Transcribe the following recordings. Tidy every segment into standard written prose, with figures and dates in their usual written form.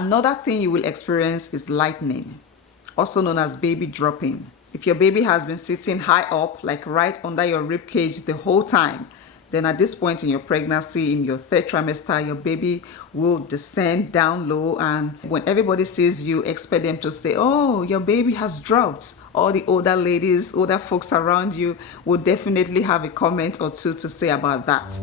Another thing you will experience is lightning, also known as baby dropping. If your baby has been sitting high up, like right under your rib cage the whole time, then at this point in your pregnancy, in your third trimester, your baby will descend down low, and when everybody sees you, expect them to say, oh, your baby has dropped. All the older ladies, older folks around you will definitely have a comment or two to say about that.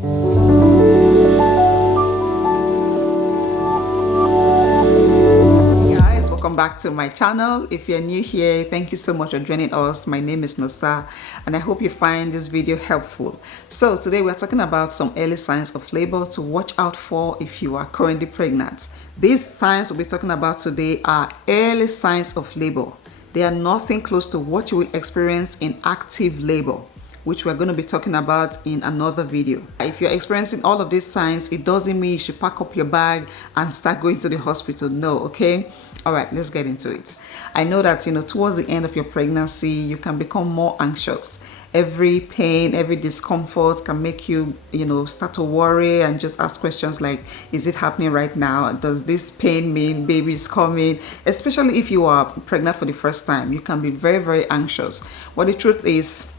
Welcome back to my channel. If you're new here, thank you so much for joining us. My name is Nosa and I hope you find this video helpful. So today we're talking about some early signs of labor to watch out for if you are currently pregnant. These signs we'll be talking about today are early signs of labor. They are nothing close to what you will experience in active labor, which we're going to be talking about in another video. If you're experiencing all of these signs, it doesn't mean you should pack up your bag and start going to the hospital. No, okay? All right, let's get into it. I know that, towards the end of your pregnancy, you can become more anxious. Every pain, every discomfort can make you, start to worry and just ask questions like, is it happening right now? Does this pain mean baby is coming? Especially if you are pregnant for the first time, you can be very, very anxious. But the truth is,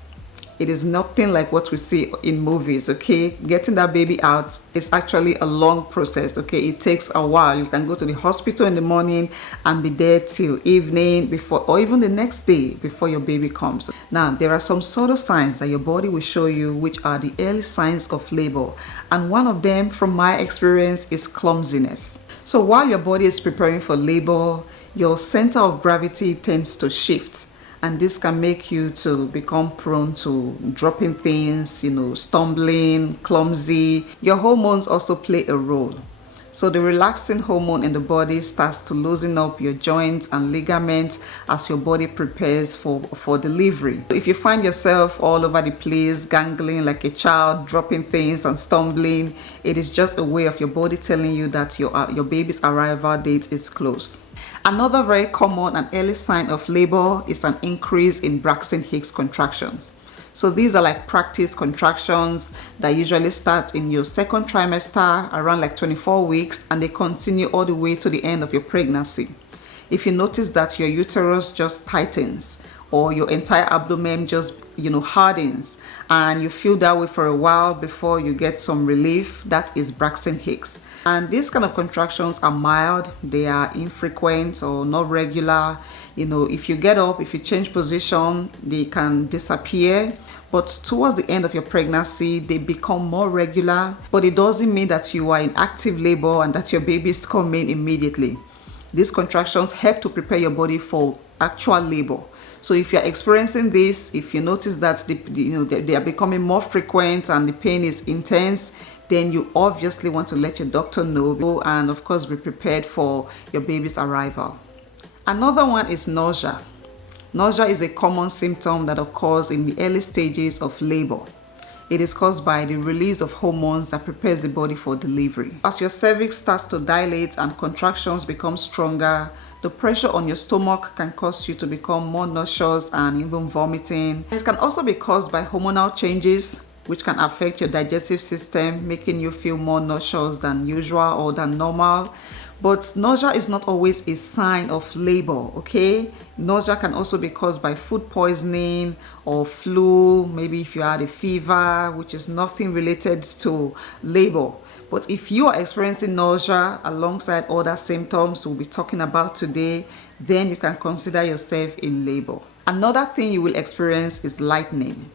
it is nothing like what we see in movies, okay? Getting that baby out is actually a long process, okay? It takes a while. You can go to the hospital in the morning and be there till evening before, or even the next day before your baby comes. Now, there are some subtle signs that your body will show you, which are the early signs of labor. And one of them, from my experience, is clumsiness. So while your body is preparing for labor, your center of gravity tends to shift. And this can make you to become prone to dropping things, stumbling, clumsy. Your hormones also play a role. So the relaxing hormone in the body starts to loosen up your joints and ligaments as your body prepares for delivery. If you find yourself all over the place, gangling like a child, dropping things and stumbling, it is just a way of your body telling you that your baby's arrival date is close. Another very common and early sign of labor is an increase in Braxton Hicks contractions. So these are like practice contractions that usually start in your second trimester around like 24 weeks, and they continue all the way to the end of your pregnancy. If you notice that your uterus just tightens or your entire abdomen just hardens and you feel that way for a while before you get some relief, that is Braxton Hicks. And these kind of contractions are mild, they are infrequent or not regular. If you get up, if you change position, they can disappear. But towards the end of your pregnancy, they become more regular. But it doesn't mean that you are in active labor and that your baby is coming immediately. These contractions help to prepare your body for actual labor. So if you're experiencing this, if you notice that they are becoming more frequent and the pain is intense, then you obviously want to let your doctor know and of course be prepared for your baby's arrival. Another one is nausea. Nausea is a common symptom that occurs in the early stages of labor. It is caused by the release of hormones that prepares the body for delivery. As your cervix starts to dilate and contractions become stronger, the pressure on your stomach can cause you to become more nauseous and even vomiting. It can also be caused by hormonal changes, which can affect your digestive system, making you feel more nauseous than usual or than normal. But nausea is not always a sign of labor, okay? Nausea can also be caused by food poisoning or flu, maybe if you had a fever, which is nothing related to labor. But if you are experiencing nausea alongside other symptoms we'll be talking about today, then you can consider yourself in labor. Another thing you will experience is lightning,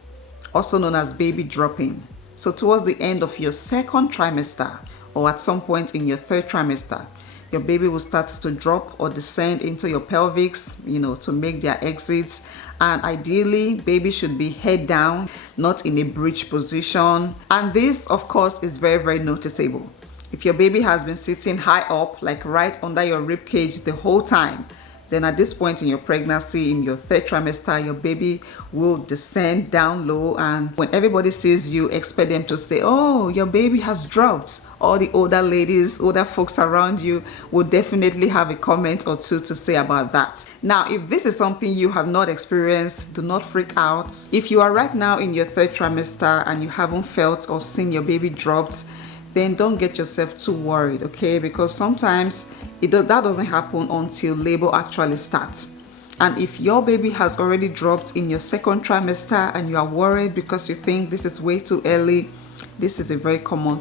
also known as baby dropping. So towards the end of your second trimester or at some point in your third trimester, your baby will start to drop or descend into your pelvics, to make their exits. And ideally, baby should be head down, not in a breech position. And this, of course, is very, very noticeable. If your baby has been sitting high up, like right under your rib cage the whole time, then at this point in your pregnancy, in your third trimester, your baby will descend down low, and when everybody sees you, expect them to say, oh, your baby has dropped. All the older ladies, older folks around you will definitely have a comment or two to say about that. Now, if this is something you have not experienced, do not freak out. If you are right now in your third trimester and you haven't felt or seen your baby dropped, then don't get yourself too worried, okay? Because sometimes That doesn't happen until labor actually starts. And if your baby has already dropped in your second trimester and you are worried because you think this is way too early, this is a very common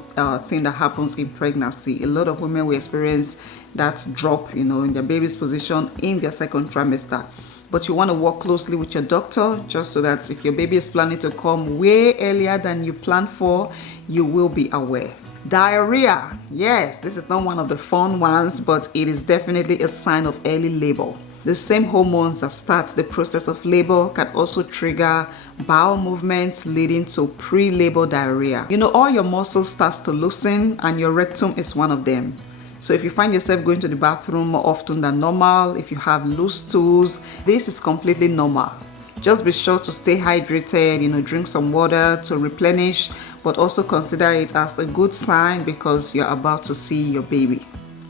thing that happens in pregnancy. A lot of women will experience that drop, in their baby's position in their second trimester. But you want to work closely with your doctor just so that if your baby is planning to come way earlier than you planned for, you will be aware. Diarrhea. Yes, this is not one of the fun ones, but it is definitely a sign of early labor. The same hormones that start the process of labor can also trigger bowel movements leading to pre-labor diarrhea. All your muscles starts to loosen and your rectum is one of them. So if you find yourself going to the bathroom more often than normal, if you have loose stools, this is completely normal. Just be sure to stay hydrated, drink some water to replenish, but also consider it as a good sign because you're about to see your baby.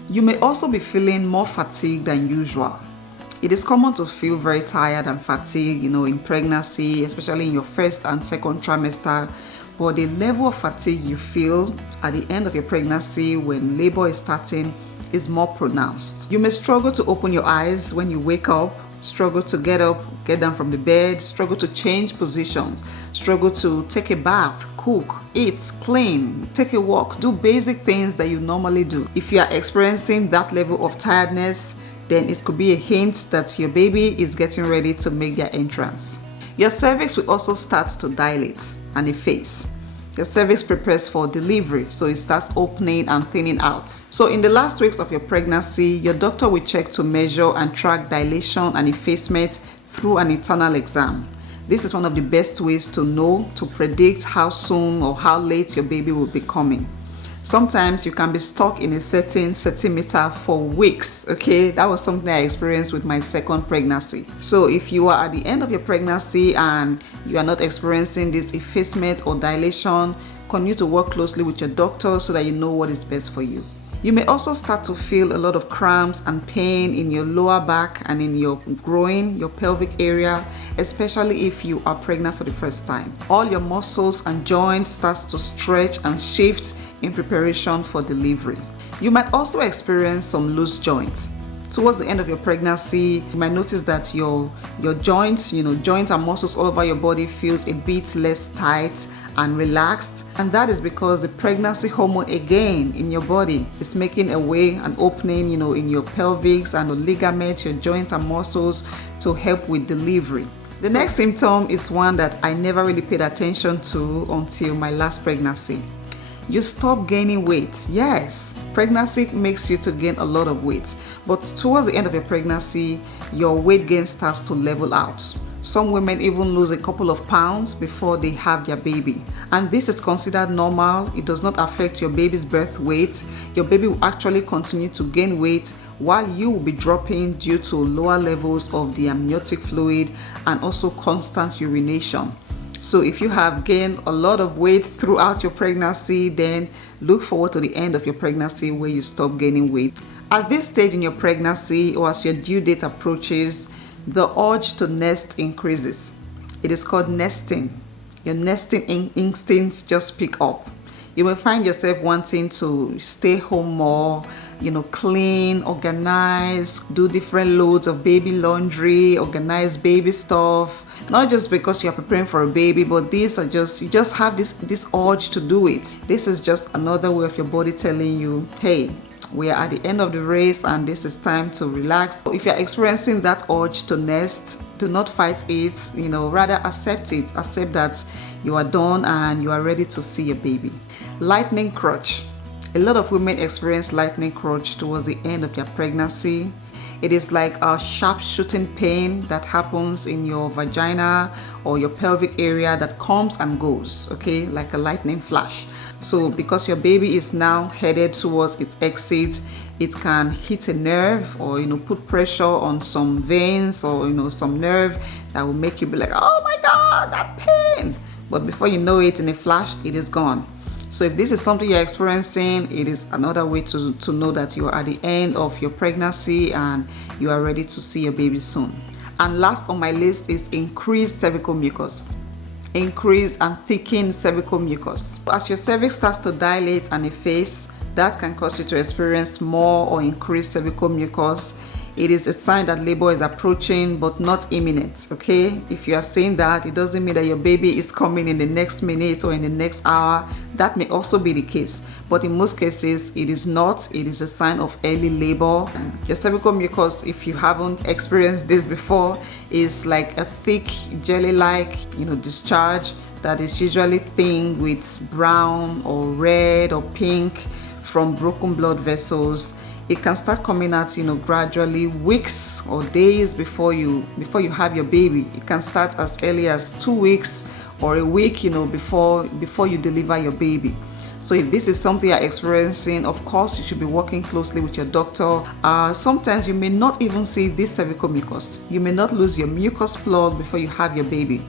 You may also be feeling more fatigued than usual. It is common to feel very tired and fatigued, in pregnancy, especially in your first and second trimester. But the level of fatigue you feel at the end of your pregnancy when labor is starting is more pronounced. You may struggle to open your eyes when you wake up, struggle to get up, get down from the bed, struggle to change positions, struggle to take a bath, cook, eat, clean, take a walk, do basic things that you normally do. If you are experiencing that level of tiredness, then it could be a hint that your baby is getting ready to make their entrance. Your cervix will also start to dilate and efface. Your cervix prepares for delivery, so it starts opening and thinning out. So in the last weeks of your pregnancy, your doctor will check to measure and track dilation and effacement through an internal exam. This is one of the best ways to know, to predict how soon or how late your baby will be coming. Sometimes you can be stuck in a certain centimeter for weeks, okay? That was something I experienced with my second pregnancy. So if you are at the end of your pregnancy and you are not experiencing this effacement or dilation, continue to work closely with your doctor so that you know what is best for you. You may also start to feel a lot of cramps and pain in your lower back and in your groin, your pelvic area, especially if you are pregnant for the first time. All your muscles and joints start to stretch and shift in preparation for delivery. You might also experience some loose joints. Towards the end of your pregnancy, you might notice that your joints, joints and muscles all over your body feels a bit less tight and relaxed, and that is because the pregnancy hormone again in your body is making a way, an opening, in your pelvics and the ligaments, your joints and muscles to help with delivery. The next symptom is one that I never really paid attention to until my last pregnancy. You stop gaining weight. Yes, pregnancy makes you to gain a lot of weight, but towards the end of your pregnancy, your weight gain starts to level out. Some women even lose a couple of pounds before they have their baby. And this is considered normal. It does not affect your baby's birth weight. Your baby will actually continue to gain weight while you will be dropping due to lower levels of the amniotic fluid and also constant urination. So if you have gained a lot of weight throughout your pregnancy, then look forward to the end of your pregnancy where you stop gaining weight. At this stage in your pregnancy or as your due date approaches, the urge to nest increases. It is called nesting. Your nesting instincts just pick up. You will find yourself wanting to stay home more, clean, organize, do different loads of baby laundry, organize baby stuff. Not just because you are preparing for a baby, but you just have this urge to do it. This is just another way of your body telling you, hey, we are at the end of the race and this is time to relax. If you're experiencing that urge to nest, do not fight it, rather accept it. Accept that you are done and you are ready to see your baby. Lightning crotch. A lot of women experience lightning crotch towards the end of their pregnancy. It is like a sharp shooting pain that happens in your vagina or your pelvic area that comes and goes, okay, like a lightning flash. So because your baby is now headed towards its exit, it can hit a nerve or put pressure on some veins or some nerve that will make you be like, oh my god, that pain. But before you know it, in a flash, it is gone. So if this is something you're experiencing, it is another way to know that you are at the end of your pregnancy and you are ready to see your baby soon. And last on my list is increased cervical mucus. Increase and thicken cervical mucus. As your cervix starts to dilate and efface, that can cause you to experience more or increased cervical mucus. It is a sign that labor is approaching but not imminent. Okay, if you are saying that, it doesn't mean that your baby is coming in the next minute or in the next hour. That may also be the case, but in most cases it is not. It is a sign of early labor. Your cervical mucus, if you haven't experienced this before, is like a thick jelly-like discharge that is usually thin with brown or red or pink from broken blood vessels. It can start coming out gradually, weeks or days before you have your baby. It can start as early as 2 weeks or a week before you deliver your baby. So if this is something you're experiencing, of course you should be working closely with your doctor. Sometimes you may not even see this cervical mucus. You may not lose your mucus plug before you have your baby.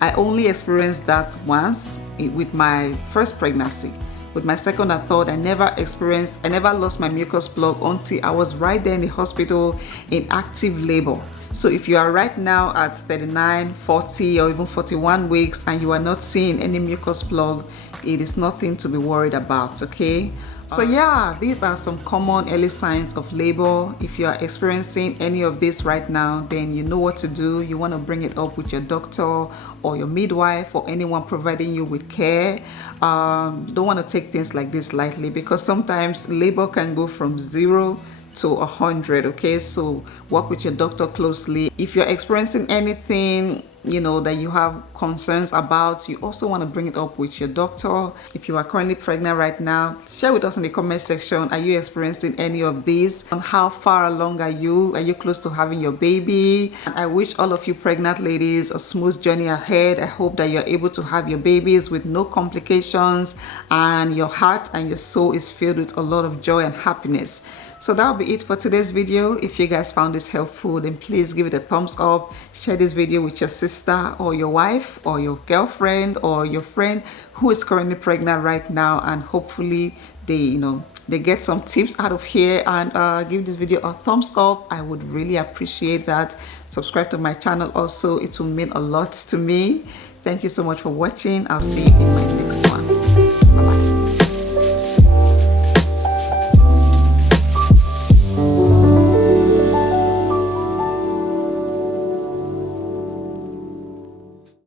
I only experienced that once with my first pregnancy. With my second and third, I never lost my mucus plug until I was right there in the hospital in active labor. So if you are right now at 39, 40 or even 41 weeks and you are not seeing any mucus plug, it is nothing to be worried about, okay? So yeah, these are some common early signs of labor. If you are experiencing any of this right now, then you know what to do. You want to bring it up with your doctor or your midwife or anyone providing you with care. You don't want to take things like this lightly, because sometimes labor can go from 0 to 100. Okay, so work with your doctor closely. If you're experiencing anything that you have concerns about, you also want to bring it up with your doctor. If you are currently pregnant right now, share with us in the comment section, are you experiencing any of these? And how far along are you? Are you close to having your baby? And I wish all of you pregnant ladies a smooth journey ahead. I hope that you're able to have your babies with no complications and your heart and your soul is filled with a lot of joy and happiness. So that'll be it for today's video. If you guys found this helpful, then please give it a thumbs up. Share this video with your sister or your wife or your girlfriend or your friend who is currently pregnant right now, and hopefully they get some tips out of here. And give this video a thumbs up. I would really appreciate that. Subscribe to my channel also. It will mean a lot to me. Thank you so much for watching. I'll see you in my next one. Bye bye.